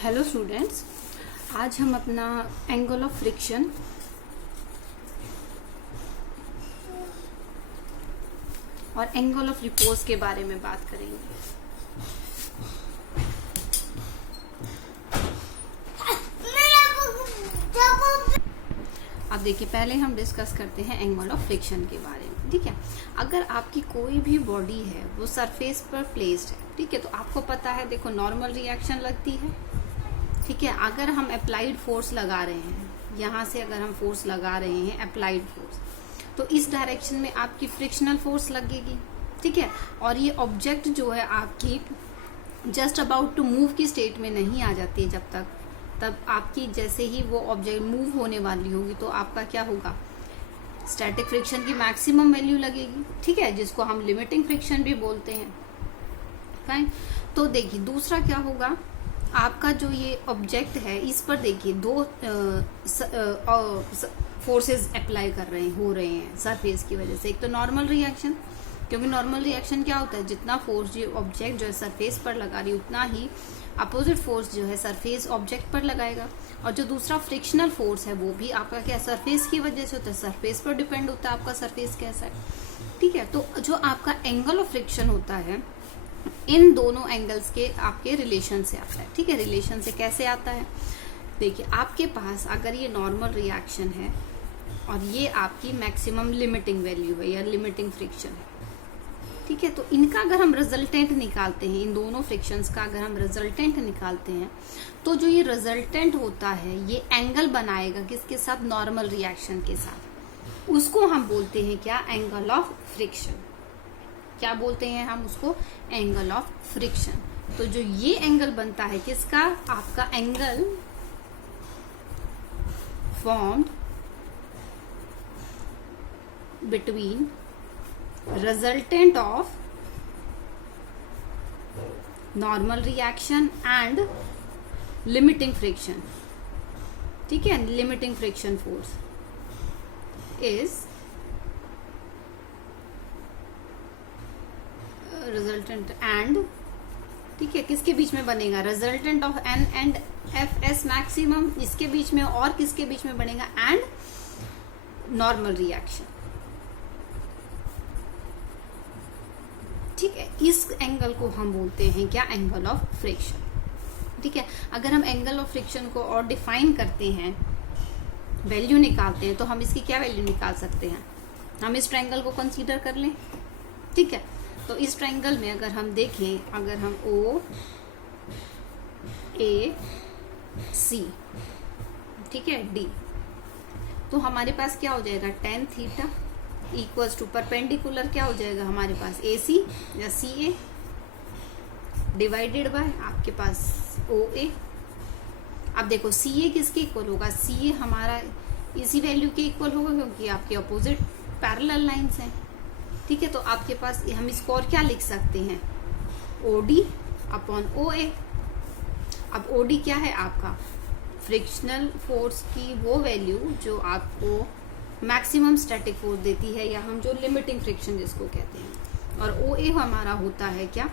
Hello students, आज हम अपना एंगल ऑफ फ्रिक्शन और एंगल ऑफ रिपोज के बारे में बात करेंगे। अब देखिए, पहले हम डिस्कस करते हैं एंगल ऑफ फ्रिक्शन के बारे में। ठीक है, अगर आपकी कोई भी बॉडी है वो सरफेस पर प्लेस्ड है, ठीक है, तो आपको पता है, देखो नॉर्मल रिएक्शन लगती है। ठीक है, अगर हम अप्लाइड फोर्स लगा रहे हैं, यहाँ से अगर हम फोर्स लगा रहे हैं अप्लाइड फोर्स, तो इस डायरेक्शन में आपकी फ्रिक्शनल फोर्स लगेगी। ठीक है, और ये ऑब्जेक्ट जो है आपकी जस्ट अबाउट टू मूव की स्टेट में नहीं आ जाती है तब आपकी जैसे ही वो ऑब्जेक्ट मूव होने वाली होगी तो आपका क्या होगा, स्टैटिक फ्रिक्शन की मैक्सिमम वैल्यू लगेगी। ठीक है, जिसको हम लिमिटिंग फ्रिक्शन भी बोलते हैं। फाइन, तो देखिए दूसरा क्या होगा, आपका जो ये ऑब्जेक्ट है इस पर देखिए दो फोर्सेस अप्लाई हो रहे हैं सरफेस की वजह से। एक तो नॉर्मल रिएक्शन, क्योंकि नॉर्मल रिएक्शन क्या होता है, जितना फोर्स ये ऑब्जेक्ट जो है सरफेस पर लगा रही है उतना ही अपोजिट फोर्स जो है सरफेस ऑब्जेक्ट पर लगाएगा। और जो दूसरा फ्रिक्शनल फोर्स है वो भी आपका क्या सरफेस की वजह से होता है, सरफेस पर डिपेंड होता है आपका सरफेस कैसा है। ठीक है, तो जो आपका एंगल ऑफ फ्रिक्शन होता है इन दोनों एंगल्स के आपके रिलेशन से आता है। ठीक है, रिलेशन से कैसे आता है, देखिए आपके पास अगर ये नॉर्मल रिएक्शन है और ये आपकी मैक्सिमम लिमिटिंग वैल्यू है या लिमिटिंग फ्रिक्शन है। ठीक है, तो इनका अगर हम रिजल्टेंट निकालते हैं, इन दोनों फ्रिक्शंस का अगर हम रिजल्टेंट निकालते हैं, तो जो ये रिजल्टेंट होता है ये एंगल बनाएगा किसके साथ, नॉर्मल रिएक्शन के साथ। उसको हम बोलते हैं क्या, एंगल ऑफ फ्रिक्शन। क्या बोलते हैं हम उसको, एंगल ऑफ फ्रिक्शन। तो जो ये एंगल बनता है किसका, आपका angle formed between resultant of normal reaction and limiting friction. ठीक है, limiting friction force is resultant and, ठीक है, किसके बीच में बनेगा, resultant of n and fs maximum, इसके बीच में, और किसके बीच में बनेगा, and normal reaction। ठीक है, इस एंगल को हम बोलते हैं क्या, एंगल ऑफ फ्रिक्शन। ठीक है, अगर हम एंगल ऑफ फ्रिक्शन को और डिफाइन करते हैं, वैल्यू निकालते हैं, तो हम इसकी क्या वैल्यू निकाल सकते हैं, हम इस ट्रायंगल को कंसीडर कर लें। ठीक है, तो इस ट्रायंगल में अगर हम देखें, अगर हम ओ ए सी, ठीक है, डी, तो हमारे पास क्या हो जाएगा, tan theta equals to perpendicular क्या हो जाएगा हमारे पास, ए सी या सी ए डिवाइडेड बाय आपके पास ओ ए। अब देखो सी ए किसके इक्वल होगा, सी ए हमारा इसी वैल्यू के इक्वल होगा क्योंकि आपके अपोजिट पैरेलल लाइंस हैं। ठीक है, तो आपके पास हम इसको और क्या लिख सकते हैं, ओ डी अपॉन ओ ए। अब ओ डी क्या है, आपका फ्रिक्शनल फोर्स की वो वैल्यू जो आपको मैक्सिमम स्टैटिक फोर्स देती है, या हम जो लिमिटिंग फ्रिक्शन जिसको कहते हैं, और ओ ए हमारा होता है क्या,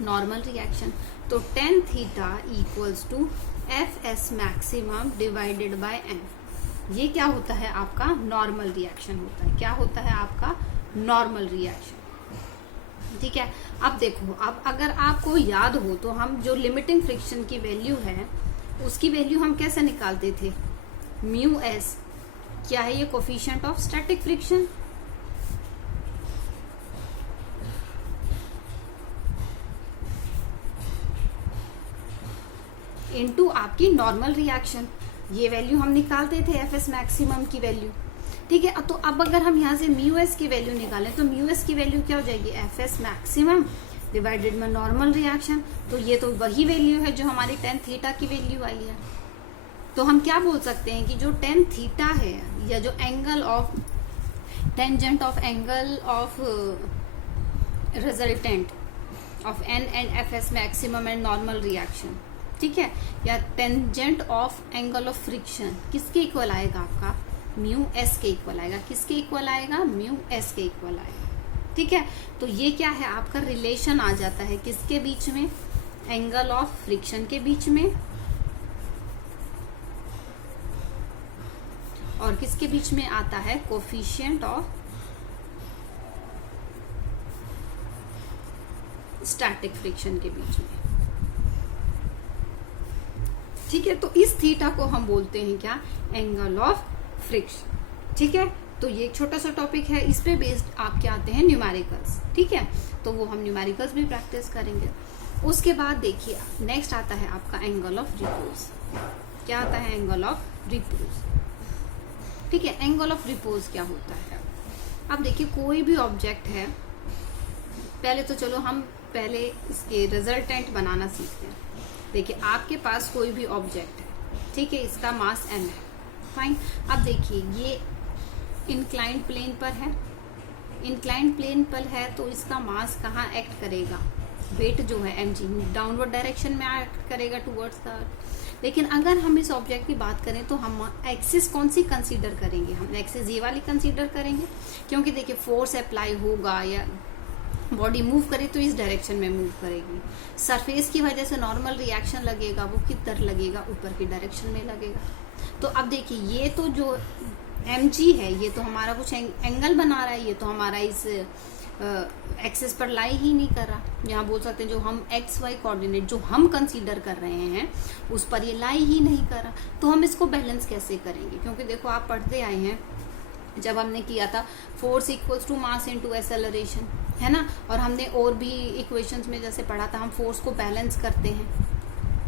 नॉर्मल रिएक्शन। तो tan theta equals to F S maximum divided by N, ये क्या होता है, आपका नॉर्मल रिएक्शन होता है। क्या होता है आपका, नॉर्मल रिएक्शन। ठीक है, अब देखो, अब अगर आपको याद हो तो हम जो लिमिटिंग फ्रिक्शन की वैल्यू है उसकी वैल्यू हम कैसे निकालते थे, म्यू एस, क्या है ये, coefficient of static friction. Into आपकी नॉर्मल रिएक्शन, ये वैल्यू हम निकालते थे एफ एस मैक्सिमम की वैल्यू। ठीक है, तो अब अगर हम यहाँ से म्यू एस की वैल्यू निकालें तो म्यू एस की वैल्यू क्या हो जाएगी, एफ एस मैक्सिमम डिवाइडेड में नॉर्मल रिएक्शन। तो ये तो वही वैल्यू है जो हमारी tan थीटा की वैल्यू आई है। तो हम क्या बोल सकते हैं कि जो tan थीटा है, या जो angle of tangent of angle of resultant of N and F S maximum and normal reaction, ठीक है, या tangent of angle of friction किसके इक्वल आएगा, आपका म्यू एस के इक्वल आएगा। किसके इक्वल आएगा, म्यू एस के इक्वल आएगा। ठीक है, तो ये क्या है, आपका रिलेशन आ जाता है किसके बीच में, एंगल ऑफ फ्रिक्शन के बीच में और किसके बीच में आता है, कोफिशिएंट ऑफ स्टैटिक फ्रिक्शन के बीच में। ठीक है, तो इस थीटा को हम बोलते हैं क्या, एंगल ऑफ फ्रिक्शन। ठीक है, तो ये एक छोटा सा टॉपिक है, इस पे बेस्ड आपके आते हैं न्यूमेरिकल्स। ठीक है, तो वो हम न्यूमेरिकल्स भी प्रैक्टिस करेंगे। उसके बाद देखिए नेक्स्ट आता है आपका एंगल ऑफ रिपोज। क्या आता है, एंगल ऑफ रिपोज। ठीक है, एंगल ऑफ रिपोज क्या होता है। अब देखिए कोई भी ऑब्जेक्ट है, पहले तो चलो हम पहले इसके रिजल्टेंट बनाना सीखते हैं। देखिए आपके पास कोई भी ऑब्जेक्ट है, ठीक है, इसका मास m है, फाइन। अब देखिए ये इंक्लाइंड प्लेन पर है, इंक्लाइंड प्लेन पर है तो इसका मास कहाँ एक्ट करेगा, वेट जो है mg डाउनवर्ड डायरेक्शन में एक्ट करेगा टुवर्ड्स द अर्थ। लेकिन अगर हम इस ऑब्जेक्ट की बात करें तो हम एक्सिस कौन सी कंसीडर करेंगे, हम एक्सिस ये वाली कंसीडर करेंगे, क्योंकि देखिए फोर्स अप्लाई होगा या बॉडी मूव करे तो इस डायरेक्शन में मूव करेगी। सरफेस की वजह से नॉर्मल रिएक्शन लगेगा, वो किस तरह लगेगा, ऊपर की डायरेक्शन में लगेगा। तो अब देखिए ये तो जो mg है ये तो हमारा कुछ एंगल बना रहा है, ये तो हमारा इस एक्सिस पर लाई ही नहीं कर रहा। यहाँ बोल सकते हैं जो हम एक्स वाई कोऑर्डिनेट जो हम कंसीडर कर रहे हैं उस पर ये लाई ही नहीं कर रहा। तो हम इसको बैलेंस कैसे करेंगे, क्योंकि देखो आप पढ़ते आए हैं जब हमने किया था force equals to mass into acceleration, है ना, और हमने और भी इक्वेशंस में जैसे पढ़ा था हम फोर्स को बैलेंस करते हैं।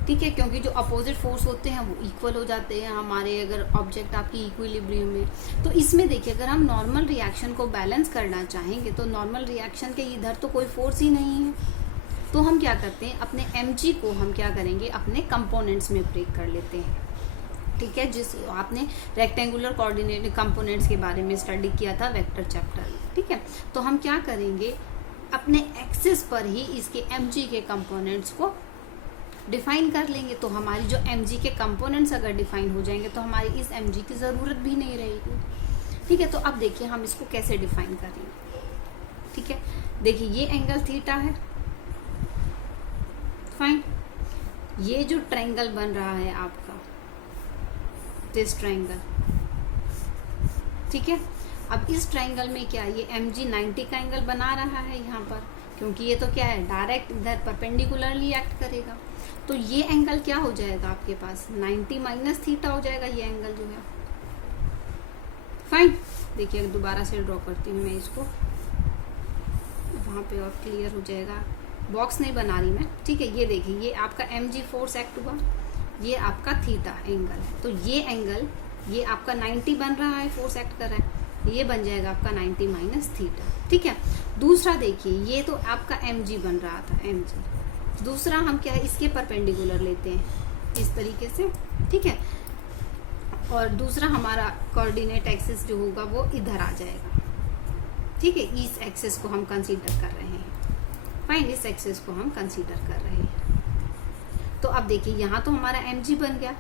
ठीक है, क्योंकि जो अपोजिट फोर्स होते हैं वो इक्वल हो जाते हैं हमारे, अगर ऑब्जेक्ट आपकी इक्विलिब्रियम में। तो इसमें देखिए अगर हम नॉर्मल रिएक्शन को बैलेंस करना चाहेंगे तो नॉर्मल रिएक्शन के इधर तो कोई फोर्स ही नहीं है, तो हम क्या करते हैं अपने mg को हम क्या करेंगे अपने कंपोनेंट्स में ब्रेक कर लेते हैं। ठीक है, जिस आपने रेक्टेंगुलर कोऑर्डिनेट कंपोनेंट्स के बारे में स्टडी किया था वेक्टर चैप्टर। ठीक है, तो हम क्या करेंगे अपने एक्सिस पर ही इसके mg के कंपोनेंट्स को डिफाइन कर लेंगे। तो हमारी जो mg के कंपोनेंट्स अगर डिफाइन हो जाएंगे तो हमारी इस mg की ज़रूरत भी नहीं रहेगी। ठीक है, तो अब देखिए हम इसको कैसे डिफाइन करेंगे। ठीक है, देखिए ये एंगल थीटा है, फाइन। ये जो ट्रायंगल बन रहा है आपका दिस ट्रायंगल, ठीक है, अब इस ट्रायंगल में क्या ये mg 90 का एंगल बना रहा है यहाँ पर, क्योंकि ये तो क्या है डायरेक्ट इधर परपेंडिकुलरली एक्ट करेगा। तो ये एंगल क्या हो जाएगा आपके पास 90 माइनस थीटा हो जाएगा ये एंगल जो है, फाइन। देखिए दोबारा से ड्रॉ करती हूँ मैं इसको, वहाँ पे और क्लियर हो जाएगा, बॉक्स नहीं बना रही मैं। ठीक है, ये देखिए ये आपका mg फोर्स एक्ट हुआ, ये आपका थीटा एंगल है, तो ये एंगल ये आपका 90 बन रहा है, फोर्स एक्ट कर रहा है, ये बन जाएगा आपका 90 माइनस थीटा। ठीक है, दूसरा देखिए ये तो आपका mg बन रहा था mg, दूसरा हम क्या है इसके परपेंडिकुलर लेते हैं इस तरीके से। ठीक है, और दूसरा हमारा कोऑर्डिनेट एक्सिस जो होगा वो इधर आ जाएगा। ठीक है, इस एक्सिस को हम कंसीडर कर रहे हैं, फाइन, इस एक्सिस को हम कंसीडर कर रहे हैं। तो अब देखिए यहाँ तो हमारा mg बन गया।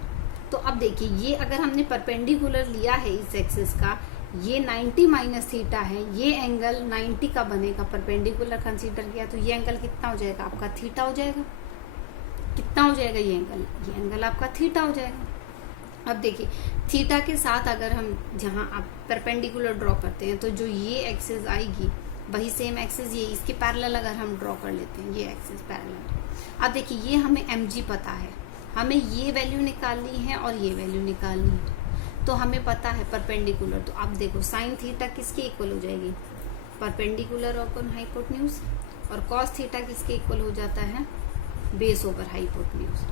तो अब देखिए ये अगर हमने परपेंडिकुलर लिया है इस एक्सिस का, ये 90 माइनस थीटा है, ये एंगल 90 का बनेगा, परपेंडिकुलर कंसीडर किया तो ये एंगल कितना हो जाएगा आपका थीटा हो जाएगा। कितना हो जाएगा ये एंगल आपका थीटा हो जाएगा। अब देखिए थीटा के साथ अगर हम जहाँ आप परपेंडिकुलर ड्रॉ करते हैं तो जो ये एक्सिस आएगी वही सेम एक्सिस ये इसके पैरेलल अगर हम ड्रॉ कर लेते हैं, ये एक्सिस पैरेलल। अब देखिए ये हमें mg पता है, हमें ये वैल्यू निकालनी है और ये वैल्यू निकालनी है, तो हमें पता है परपेंडिकुलर। तो अब देखो साइन थीटा किसके इक्वल हो जाएगी, परपेंडिकुलर अपॉन हाइपोटेन्यूज, और कॉस थीटा किसके इक्वल हो जाता है, बेस ओवर हाइपोटेन्यूज।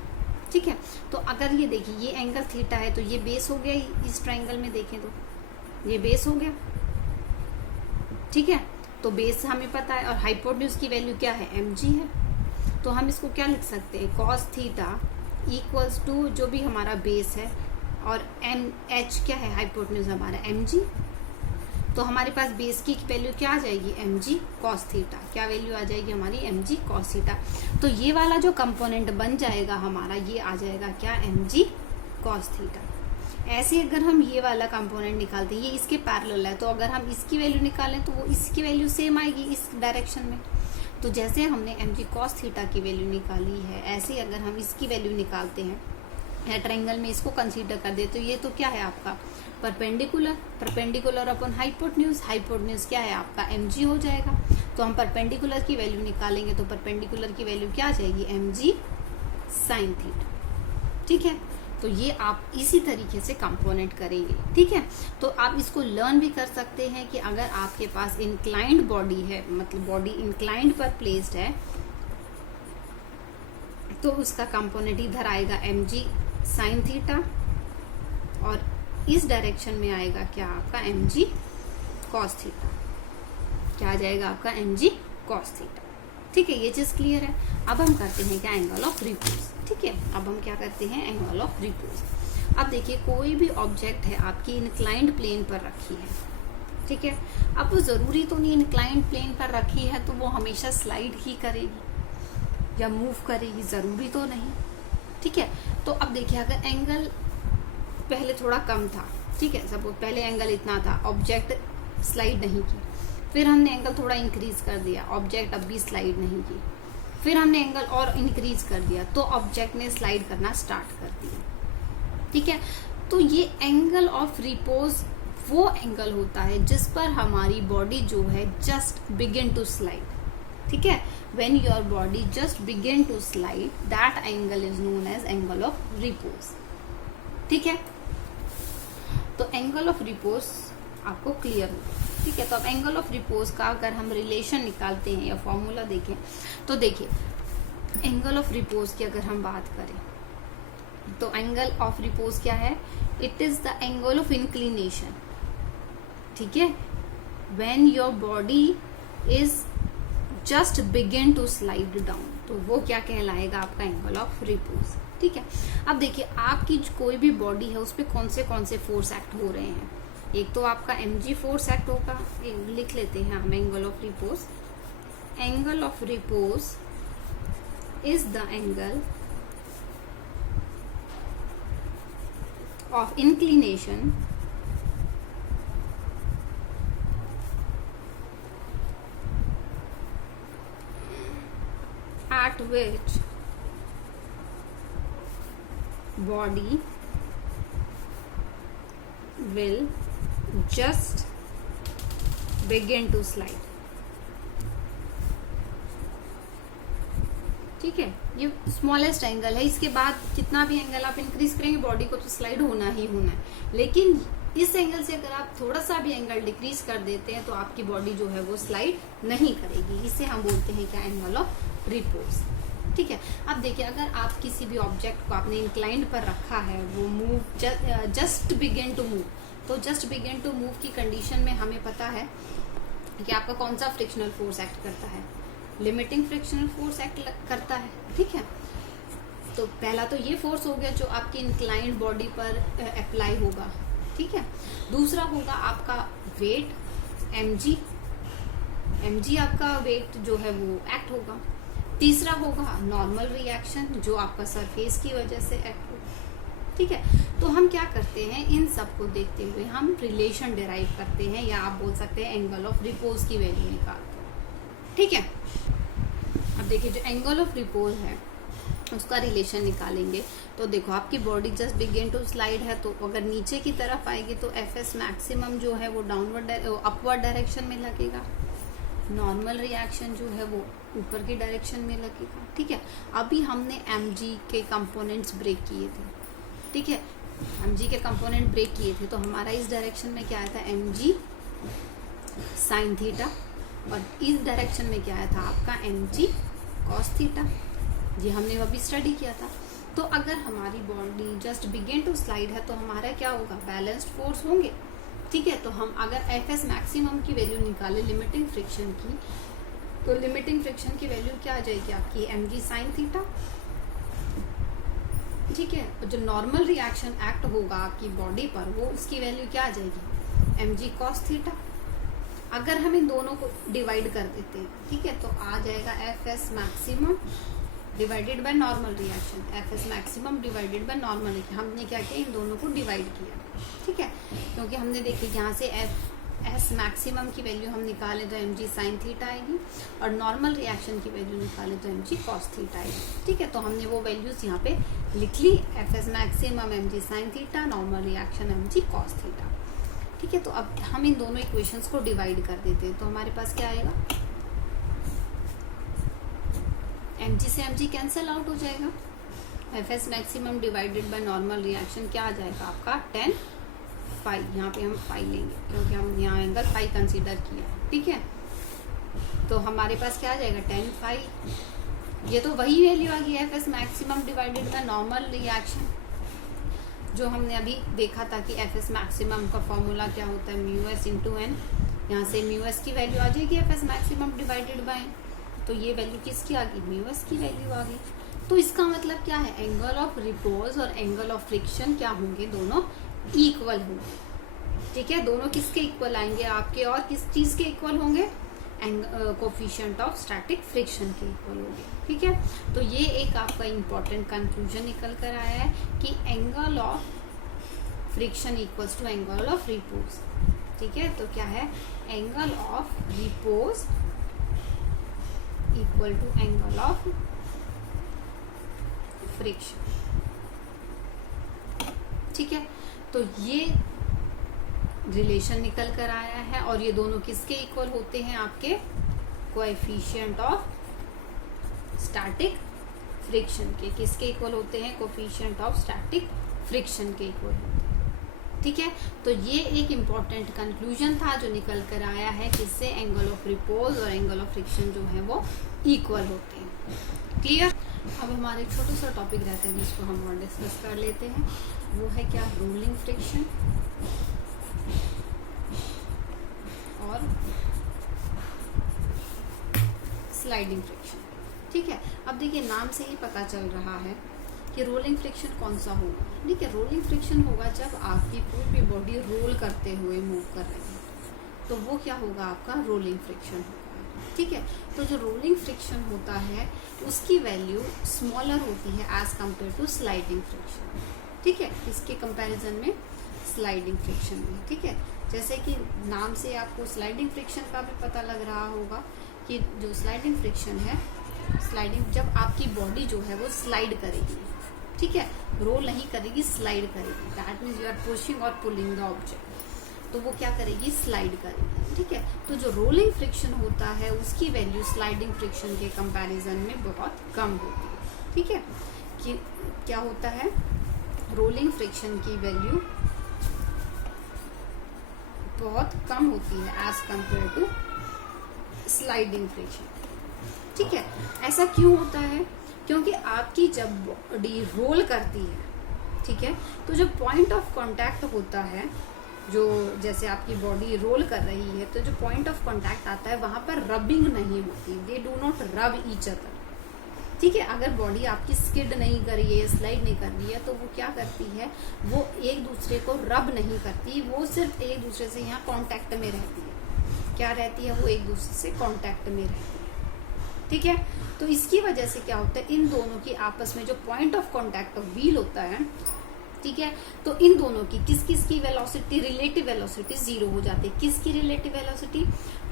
ठीक है, तो अगर ये देखिए ये एंगल थीटा है तो ये बेस हो गया, इस ट्रायंगल में देखें तो ये बेस हो गया। ठीक है, तो बेस हमें पता है और हाइपोटेन्यूज की वैल्यू क्या है mg है, तो हम इसको क्या लिख सकते हैं कॉस थीटा इक्वल्स टू जो भी हमारा बेस है और h क्या है हाइपोटेन्यूज हमारा mg। तो हमारे पास बेस की वैल्यू क्या आ जाएगी mg cos थीटा, क्या वैल्यू आ जाएगी हमारी mg cos थीटा। तो ये वाला जो कंपोनेंट बन जाएगा हमारा ये आ जाएगा क्या mg cos थीटा। ऐसे अगर हम ये वाला कंपोनेंट निकालते हैं, ये इसके पैरेलल है, तो अगर हम इसकी वैल्यू निकालें तो वो इसकी वैल्यू सेम आएगी इस डायरेक्शन में। तो जैसे हमने mg cos थीटा की वैल्यू निकाली है, ऐसे अगर हम इसकी वैल्यू निकालते हैं या ट्रायंगल में इसको कंसीडर कर दे तो ये तो क्या है आपका परपेंडिकुलर अपन हाइपोटेन्यूज क्या है आपका mg हो जाएगा। तो हम परपेंडिकुलर की वैल्यू निकालेंगे तो परपेंडिकुलर की वैल्यू क्या आ जाएगी mg sin थीटा। ठीक है, तो ये आप इसी तरीके से कंपोनेंट करेंगे। ठीक है, तो आप इसको लर्न भी कर सकते हैं कि अगर आपके पास इंक्लाइंड बॉडी है, मतलब बॉडी इंक्लाइंड पर प्लेस्ड है, तो उसका कंपोनेंट इधर आएगा mg sin थीटा और इस डायरेक्शन में आएगा क्या आपका mg cos थीटा। क्या आ जाएगा आपका mg cos थीटा। ठीक है, ये चीज क्लियर है। अब हम करते हैं क्या, एंगल ऑफ रिपोज। ठीक है, अब हम क्या करते हैं, एंगल ऑफ रिपोज। अब देखिए कोई भी ऑब्जेक्ट है आपकी इंक्लाइंड प्लेन पर रखी है। ठीक है, अब वो जरूरी तो नहीं इंक्लाइंड प्लेन पर रखी है तो वो हमेशा स्लाइड ही करेगी या मूव करेगी, जरूरी तो नहीं। ठीक है, तो अब देखिए अगर एंगल पहले थोड़ा कम था, ठीक है, सपोज पहले एंगल इतना था, ऑब्जेक्ट स्लाइड नहीं की, फिर हमने एंगल थोड़ा इंक्रीज कर दिया, ऑब्जेक्ट अब भी स्लाइड नहीं की, फिर हमने एंगल और इंक्रीज कर दिया तो ऑब्जेक्ट ने स्लाइड करना स्टार्ट कर दिया। ठीक है, तो ये एंगल ऑफ रिपोज वो एंगल होता है जिस पर हमारी बॉडी जो है जस्ट बिगिन टू स्लाइड। ठीक है, when your body just begin to slide that angle is known as angle of repose. ठीक है, तो एंगल ऑफ रिपोज आपको क्लियर होगा। ठीक है, तो अब एंगल ऑफ रिपोज का अगर हम रिलेशन निकालते हैं या फॉर्मूला देखें तो देखिए एंगल ऑफ रिपोज की अगर हम बात करें तो एंगल ऑफ रिपोज क्या है, it is the angle of inclination. ठीक है, when your body is just begin to slide down, तो वो क्या कहलाएगा आपका एंगल ऑफ रिपोज। ठीक है, अब देखिए आपकी कोई भी बॉडी है उस पर कौन से फोर्स एक्ट हो रहे हैं। एक तो आपका mg फोर्स एक्ट होगा, लिख लेते हैं हम angle of repose. Angle of repose is the angle of inclination at which body will just begin to slide। ठीक है, ये स्मॉलेस्ट एंगल है, इसके बाद जितना भी एंगल आप इंक्रीज करेंगे बॉडी को तो स्लाइड होना ही होना है। लेकिन इस एंगल से अगर आप थोड़ा सा भी एंगल डिक्रीज कर देते हैं तो आपकी बॉडी जो है वो स्लाइड नहीं करेगी। इसे हम बोलते हैं क्या, एंगल ऑफ रिपोज। ठीक है, अब देखिए अगर आप किसी भी ऑब्जेक्ट को आपने इंक्लाइंड पर रखा है, वो move just begin to move, तो जस्ट बिगिन टू मूव की कंडीशन में हमें पता है कि आपका कौन सा फ्रिक्शनल फोर्स एक्ट करता है, लिमिटिंग फ्रिक्शनल फोर्स एक्ट करता है। ठीक है, तो पहला तो ये फोर्स हो गया जो आपकी इंक्लाइंड बॉडी पर अप्लाई होगा। ठीक है, दूसरा होगा आपका वेट mg आपका वेट जो है वो एक्ट होगा। तीसरा होगा नॉर्मल रिएक्शन जो आपका सरफेस की वजह से एक्ट होगा। ठीक है, तो हम क्या करते हैं, इन सब को देखते हुए हम रिलेशन डिराइव करते हैं या आप बोल सकते हैं एंगल ऑफ रिपोज की वैल्यू निकालते हैं। ठीक है, अब देखिए जो एंगल ऑफ रिपोज है उसका रिलेशन निकालेंगे तो देखो आपकी body just begin to slide है, तो अगर नीचे की तरफ आएगी तो एफएस मैक्सिमम जो है वो अपवर्ड डायरेक्शन में लगेगा, नॉर्मल रिएक्शन जो है वो ऊपर की डायरेक्शन में लगेगा। ठीक है, अभी हमने mg के कंपोनेंट्स ब्रेक किए थे। ठीक है, mg के कंपोनेंट ब्रेक किए थे तो हमारा इस डायरेक्शन में क्या आया था, mg sin थीटा, और इस डायरेक्शन में क्या आया था आपका mg cos थीटा। ये हमने अभी स्टडी किया था। तो अगर हमारी body just begin to slide है तो हमारा क्या होगा, बैलेंस्ड फोर्स होंगे। ठीक है, तो हम अगर एफएस मैक्सिमम की वैल्यू निकाले लिमिटिंग फ्रिक्शन की, तो लिमिटिंग फ्रिक्शन की वैल्यू क्या आ जाएगी आपकी mg sin थीटा। ठीक है, और जो नॉर्मल रिएक्शन एक्ट होगा आपकी बॉडी पर वो उसकी वैल्यू क्या आ जाएगी, mg cos थीटा। अगर हम इन दोनों को डिवाइड कर देते हैं, ठीक है, तो आ जाएगा FS maximum divided by normal reaction, FS maximum divided by normal. हमने क्या किया, इन दोनों को डिवाइड किया। ठीक है, क्योंकि हमने देखिए यहाँ से एस मैक्सिमम की वैल्यू हम निकालें तो mg sin थीटा आएगी, और नॉर्मल रिएक्शन की वैल्यू निकालें तो mg cos थीटा आएगी। ठीक है, तो हमने वो वैल्यूज यहाँ पे लिख ली, F S maximum mg sin theta, normal reaction mg cos theta. ठीक है, तो अब हम इन दोनों इक्वेशंस को डिवाइड कर देते हैं, तो हमारे पास क्या आएगा, mg से mg कैंसल आउट हो जाएगा, F S maximum divided by normal reaction क्या आ जाएगा आपका tan फाई, यहाँ पे हम फाई लेंगे क्योंकि हम यहाँ एंगल फाई कंसीडर किया। ठीक है, तो हमारे पास क्या आ जाएगा tan फाई, ये तो वही वैल्यू आ गई F S maximum divided by normal reaction जो हमने अभी देखा था कि एफ एस मैक्सिमम का फॉर्मूला क्या होता है, म्यू एस इंटू एन। यहाँ से म्यू एस की वैल्यू आ जाएगी F S maximum divided by N, तो ये वैल्यू किसकी आ गई, म्यू एस की वैल्यू आ गई। तो इसका मतलब क्या है, एंगल ऑफ रिपोज और एंगल ऑफ फ्रिक्शन क्या होंगे, दोनों इक्वल होंगे। ठीक है, दोनों किसके इक्वल आएंगे आपके, और किस चीज के इक्वल होंगे, कोफिशिएंट ऑफ स्टैटिक फ्रिक्शन के इक्वल होंगे। ठीक है, तो ये एक आपका इंपॉर्टेंट कंक्लूजन निकल कर आया है कि angle of friction equals to angle of repose. ठीक है, तो क्या है, angle of repose equal to angle of friction. ठीक है, तो ये रिलेशन निकल कर आया है, और ये दोनों किसके इक्वल होते हैं, आपके कोएफिशिएंट ऑफ स्टैटिक फ्रिक्शन के। किसके इक्वल होते हैं, कोएफिशिएंट ऑफ स्टैटिक फ्रिक्शन के इक्वल होते हैं। ठीक है, तो ये एक इम्पॉर्टेंट कंक्लूजन था जो निकल कर आया है, किससे, एंगल ऑफ रिपोज और एंगल ऑफ फ्रिक्शन जो है वो इक्वल होते हैं। क्लियर। अब हमारे एक छोटा सा टॉपिक रहता है जिसको हम और डिस्कस कर लेते हैं, वो है क्या, रोलिंग फ्रिक्शन और स्लाइडिंग फ्रिक्शन। ठीक है, अब देखिए नाम से ही पता चल रहा है कि रोलिंग फ्रिक्शन कौन सा होगा। ठीक है, रोलिंग फ्रिक्शन होगा जब आपकी पूरी बॉडी रोल करते हुए मूव कर रही है, तो वो क्या होगा, आपका रोलिंग फ्रिक्शन होगा। ठीक है, तो जो रोलिंग फ्रिक्शन होता है उसकी वैल्यू स्मॉलर होती है as compare to sliding friction. ठीक है, इसके कंपैरिजन में स्लाइडिंग फ्रिक्शन में। ठीक है, जैसे कि नाम से आपको स्लाइडिंग फ्रिक्शन का भी पता लग रहा होगा कि जो स्लाइडिंग फ्रिक्शन है, स्लाइडिंग जब आपकी बॉडी जो है वो स्लाइड करेगी। ठीक है, रोल नहीं करेगी, स्लाइड करेगी, that means you are pushing और पुलिंग द ऑब्जेक्ट, तो वो क्या करेगी, स्लाइड करेगी। ठीक है, तो जो रोलिंग फ्रिक्शन होता है उसकी वैल्यू स्लाइडिंग फ्रिक्शन के कंपैरिजन में बहुत कम होती है। ठीक है, कि क्या होता है, रोलिंग फ्रिक्शन की वैल्यू बहुत कम होती है as compare to sliding friction. ठीक है, ऐसा क्यों होता है, क्योंकि आपकी जब बॉडी रोल करती है, ठीक है, तो जो पॉइंट ऑफ कांटेक्ट होता है, जो जैसे आपकी बॉडी रोल कर रही है, तो जो पॉइंट ऑफ कांटेक्ट आता है वहां पर रबिंग नहीं होती, दे डू नॉट रब ईच अदर। ठीक है, अगर बॉडी आपकी स्किड नहीं कर रही है, स्लाइड नहीं कर रही है, तो वो क्या करती है, वो एक दूसरे को रब नहीं करती, वो सिर्फ एक दूसरे से यहाँ कांटेक्ट में रहती है। क्या रहती है, वो एक दूसरे से कांटेक्ट में रहती है। ठीक है, तो इसकी वजह से क्या होता है, इन दोनों की आपस में जो point of contact of wheel होता है, ठीक है, तो इन दोनों की किस किस की वेलोसिटी, रिलेटिव वेलोसिटी जीरो हो जाती है। किसकी relative velocity,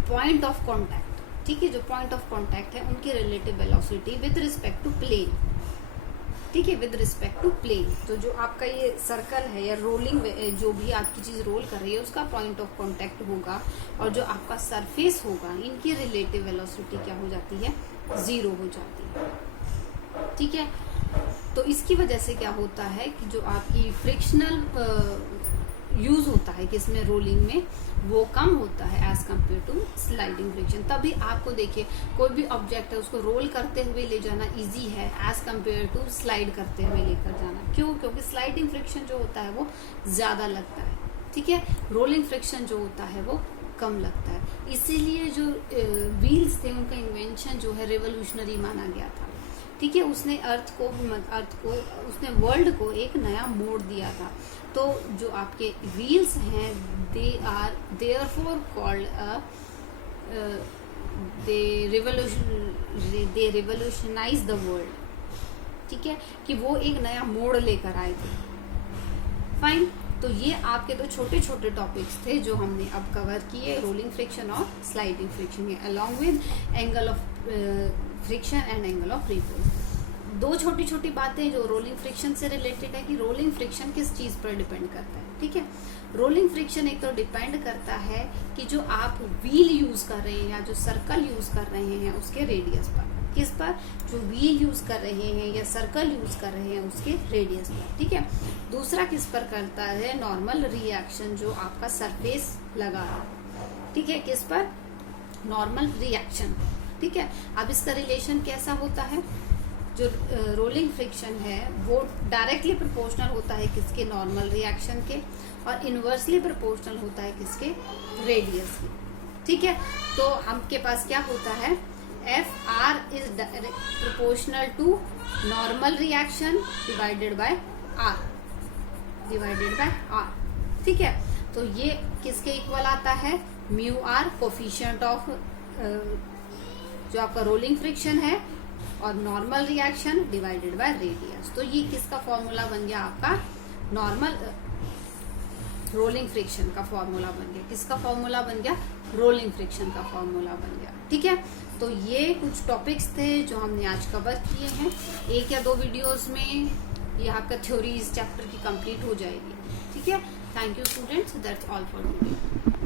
point of contact. ठीक है, जो पॉइंट ऑफ कांटेक्ट है उनकी relative velocity with respect to plane. ठीक है, विद रिस्पेक्ट टू प्लेन, तो जो आपका ये सर्कल है या रोलिंग, जो भी आपकी चीज रोल कर रही है उसका पॉइंट ऑफ कांटेक्ट होगा, और जो आपका सरफेस होगा, इनकी रिलेटिव वेलोसिटी क्या हो जाती है, जीरो हो जाती है। ठीक है, तो इसकी वजह से क्या होता है कि जो आपकी फ्रिक्शनल यूज होता है किसमें, रोलिंग में, वो कम होता है as compare to sliding friction. तभी आपको देखिए कोई भी ऑब्जेक्ट है उसको रोल करते हुए ले जाना इजी है एज कंपेयर टू स्लाइड करते हुए लेकर जाना। क्यों, क्योंकि स्लाइडिंग फ्रिक्शन जो होता है वो ज्यादा लगता है। ठीक है, रोलिंग फ्रिक्शन जो होता है वो कम लगता है। इसीलिए जो व्हील्स थे उनका इन्वेंशन जो है रेवोल्यूशनरी माना गया था। ठीक है, उसने उसने वर्ल्ड को एक नया मोड़ दिया था। तो जो आपके व्हील्स हैं, they are therefore called they revolutionise the world. ठीक है, कि वो एक नया मोड़ लेकर आए थे। फाइन, तो ये आपके तो छोटे छोटे टॉपिक्स थे जो हमने अब कवर किए, रोलिंग फ्रिक्शन और स्लाइडिंग फ्रिक्शन के, along with angle of friction and angle of repose. दो छोटी छोटी बातें जो रोलिंग फ्रिक्शन से रिलेटेड है कि रोलिंग फ्रिक्शन किस चीज पर डिपेंड करता है, ठीक है। रोलिंग फ्रिक्शन एक तो डिपेंड करता है कि जो आप व्हील यूज कर रहे हैं या जो सर्कल यूज कर रहे हैं उसके रेडियस पर, किस पर, जो व्हील यूज कर रहे हैं या सर्कल यूज कर रहे हैं उसके रेडियस पर, ठीक है। दूसरा किस पर करता है, नॉर्मल रिएक्शन जो आपका सरफेस लगा रहा है, ठीक है, किस पर, नॉर्मल रिएक्शन, ठीक है। अब इसका रिलेशन कैसा होता है, जो रोलिंग फ्रिक्शन है वो डायरेक्टली प्रोपोर्शनल होता है किसके, नॉर्मल रिएक्शन के, और इनवर्सली प्रोपोर्शनल होता है किसके, रेडियस के, ठीक है। तो हमके पास क्या होता है, F R is proportional to normal reaction divided by R, ठीक है। तो ये किसके इक्वल आता है, म्यू आर, कोफिशिएंट ऑफ जो आपका रोलिंग फ्रिक्शन है, और normal reaction divided by radius. तो ये किसका फॉर्मूला बन गया आपका, नॉर्मल रोलिंग फ्रिक्शन का फॉर्मूला बन गया, किसका फॉर्मूला बन गया, रोलिंग फ्रिक्शन का फॉर्मूला बन गया, ठीक है। तो ये कुछ टॉपिक्स थे जो हमने आज कवर किए हैं। 1 या 2 वीडियोस में ये आपका थ्योरी इस चैप्टर की कंप्लीट हो जाएगी, ठीक है। Thank you students, that's all for today.